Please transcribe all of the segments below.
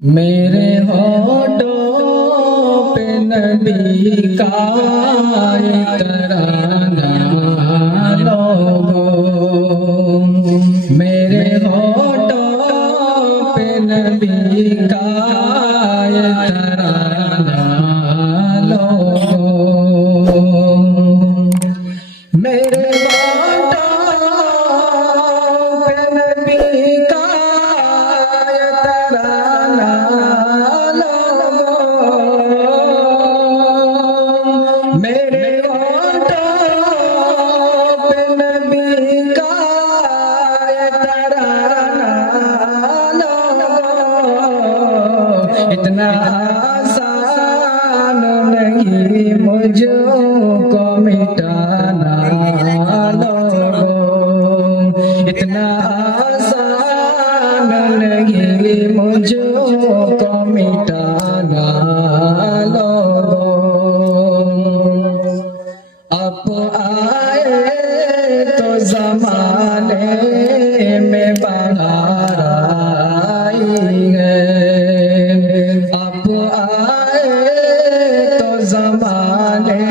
मेरे होठों पे नबी का तराना लोगों, मेरे होठों पे नबी का तराना लोगों, मेरे होठों पे नबी का तराना लोगों, मेरे होठों पे नबी का तराना लोगों, इतना आसान नहीं मुझको मिटाना लोगों, इतना आसान नहीं मुझको मिटाना लोगों। आप आए तो ज़माने में बहार आई है, आप आए तो ज़माने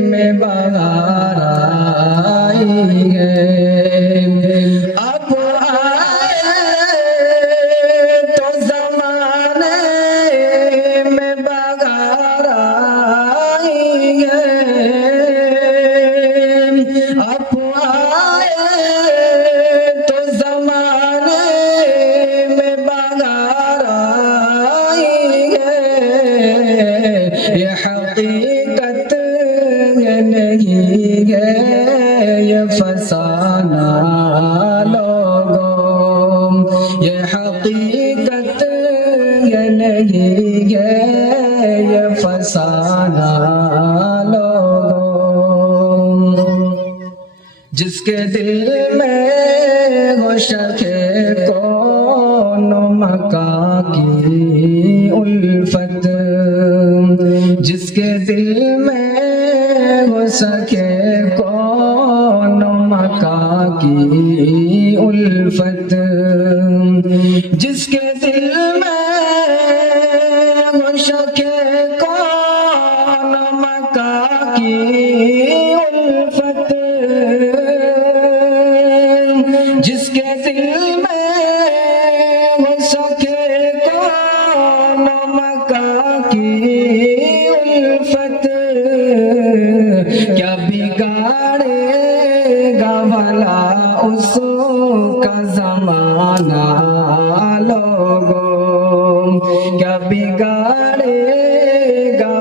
में बहार आई है, आप आए तो ज़माने में बहार आई है, आप आए तो ज़माने में बहार आई है, ये हकीकत नहीं है ये फसाना लोगों, ये हकीकत नहीं है ये फसाना लोगों। जिसके दिल में हो शके कौन मका की उल्फत, जिसके दिल में हो सके कौन मका की उल्फत, जिसके दिल में हो सके कौन मका की उल्फत, जिसके दिल में हो सके कौन मका की उल्फत, क्या बिगाड़ेगा भला उसका ज़माना लोगों, क्या बिगाड़ेगा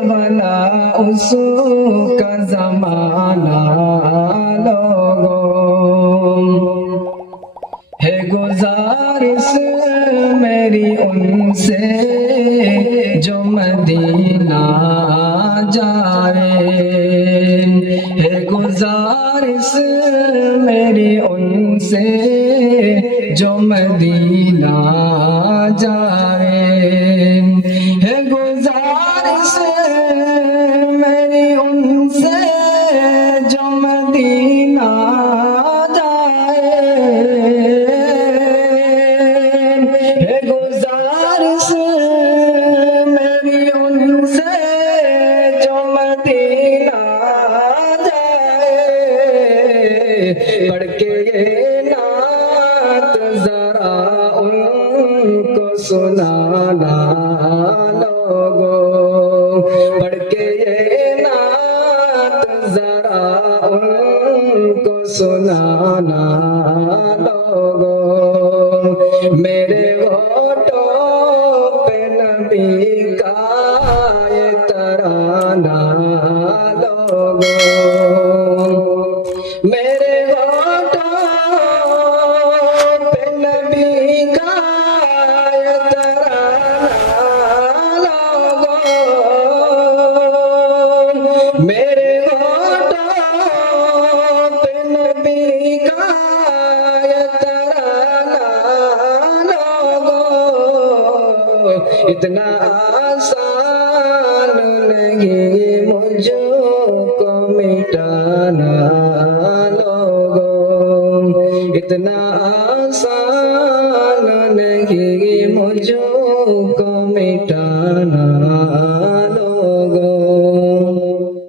भला उसका ज़माना लोगों। है गुजारिश मेरी उनसे जो मदीना जाए, है गुजारिश मेरी उनसे जो मदीना जाए, है गुजारिश मेरी उनसे जो मदीना जाए, है गुजारिश मेरी उनसे जो मदीना जाए, पढ़ के ये नात जरा उनको सुनाना लोगों, पढ़ के ये नात जरा उनको सुनाना लोगों। मेरे होठों पे नबी का ये तराना लोगों, मेरे होठों पे नबी का ये तराना लोगों, मेरे होठों पे नबी का ये तराना लोगों, इतना आसान नहीं मुझको मिटाना लोगों, इतना आसान नहीं मुझको को मिटाना